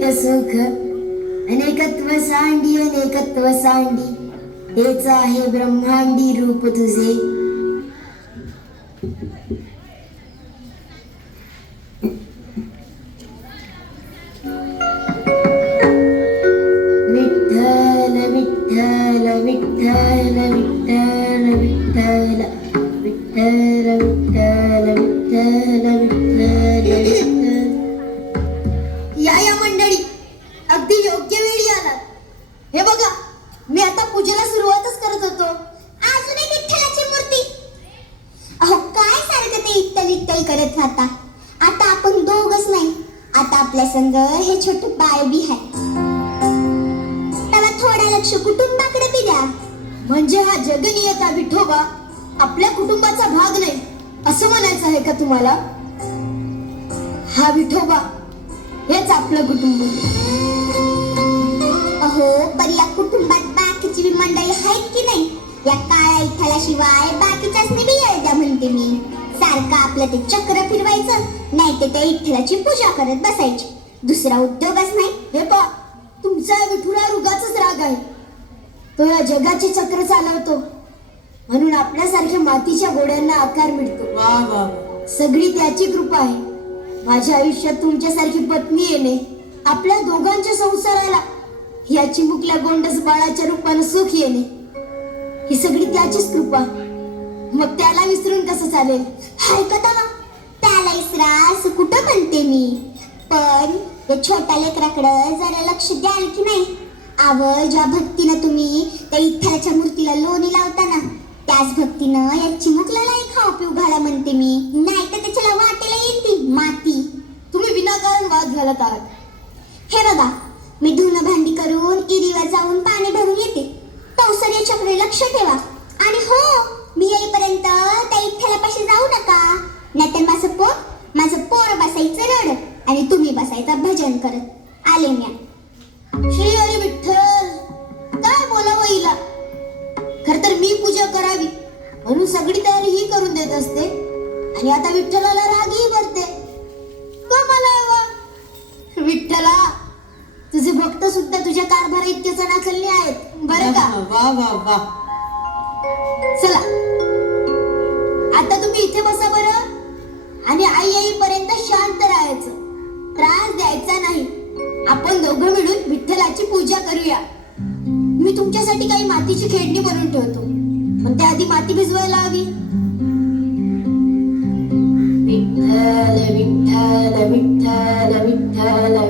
नित्य सुख. अनेकत्व सांडी अनेकत्व सांडी. तेच आहे ब्रह्मांडी रूप तुझे. विठ्ठल विठ्ठल विठ्ठल विठ्ठल. विठ्ठल विठ्ठल विठ्ठल विठ्ठल विठ्ठल. या या अगदी योग्य वेळी आलात. हे बघा मी आता पूजेला सुरुवातच करत होतो. अजूनही विठ्ठलाची मूर्ती. अहो काय सारखं ते इत्तल इत्तल करत राहता? आता आपण दोघच नाही. आता आपल्या संग हे छोट बाळ बी आहे. त्याला थोडा लक्ष कुटुंबाकडे बी द्या. म्हणजे हा जगनियता विठोबा आपल्या कुटुंबाचा भाग नाही असं म्हणायचं आहे का तुम्हाला? हा विठोबा हेच आपलं कुटुंब. अहो पण या कुटुंबात बाकीची बी मंडळी आहेत की नाही? या काळ्या इथल्याशिवाय बाकीच्याच बी येळ द्या म्हणते मी. सारखं आपलं ते चक्र फिरवायचं नाही ते त्या इठ्ठलाची पूजा करत बसायची. दुसरा उद्योगच नाही. हे पा तुमचा विठुरा रुगाचाच राग आहे. तो या जगाचे चक्र चालवतो. म्हणून आपल्यासारख्या मातीच्या गोड्यांना आकार मिळतो. वा वा. सगळी त्याची कृपा आहे. माझ्या आयुष्यात तुमच्यासारखी पत्नी येणे आपल्या दोघांच्या संसाराला या चिमुकल्या गोंडस बाळाच्या रूपानं सुख येणे. ही सगळी त्याचीच कृपा. मग त्याला विसरून कसं चालेल? हाय का त्याला इसरा असं कुठं म्हणते मी? पण त्या छोट्या लेकराकडं जरा लक्ष द्याल की नाही? आव ज्या भक्तीनं तुम्ही त्या इथ्याच्या मूर्तीला लोणी लावता ना त्याच भक्तीनं या चिमुकल्यालाही खाऊ पिऊ घाला म्हणते मी. नाही तर त्याच्याला वाटेला येते माती. तुम्ही विनाकारण वाद घालत आहात. हे बघा मी धुणं भांडी करून इरीवर जाऊन पाणी भरून येते तवसर याच्याकडे लक्ष ठेवा आणि हो मी येईपर्यंत त्या इथ्यालापाशी जाऊ नका नाहीतर माझं पोर माझं पोर बसायचं रडत आणि तुम्ही भजन करत आले म्या. श्री हरी विठ्ठल काय बोलावं हिला खर तर मी पूजा करावी म्हणून सगळी तयारी ही करून देत असते. आणि आता विठ्ठलाला रागही आहे वा विठ्ठला तुझे भक्त सुद्धा तुझ्या कारभारा इतकेच नाचलले आहेत बरं का? वा वा वा. चला. करूया मी तुमच्यासाठी काही मातीची खेळणी बनवून ठेवतो. पण त्याआधी माती भिजवायला हवी. विठ्ठल विठ्ठल विठ्ठल विठ्ठल विठ्ठल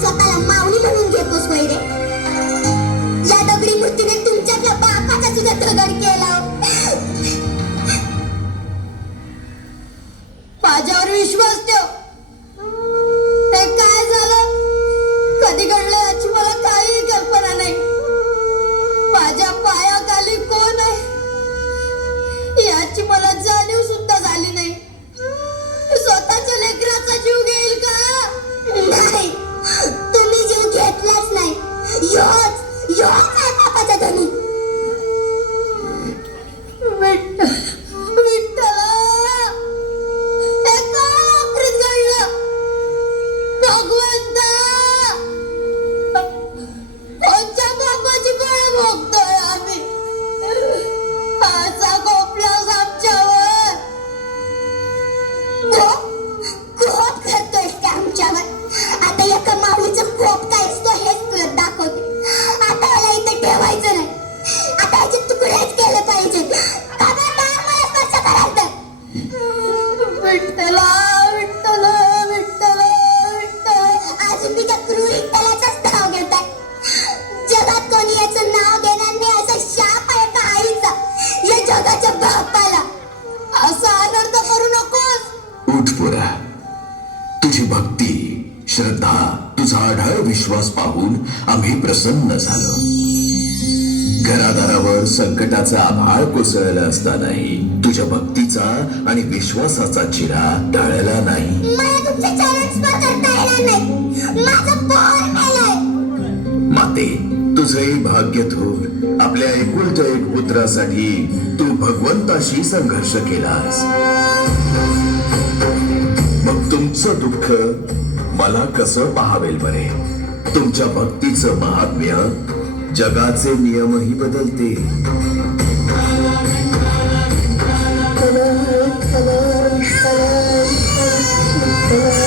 坂 तुझी भक्ती श्रद्धा तुझा आढळ विश्वास पाहून आम्ही प्रसन्न झालो. घरादारावर संकटाचा आभाळ कोसळलं असतानाही तुझ्या भक्तीचा आणि विश्वासाचा चिरा टळला नाही. माते तुझे भाग्य थोर आपल्या एकुलत्या एक पुत्रासाठी तू भगवंताशी संघर्ष केलास. तुमचं दुःख मला कसं पाहावेल बरे तुमच्या भक्तीचं महात्म्य जगाचे नियमही बदलते Oh,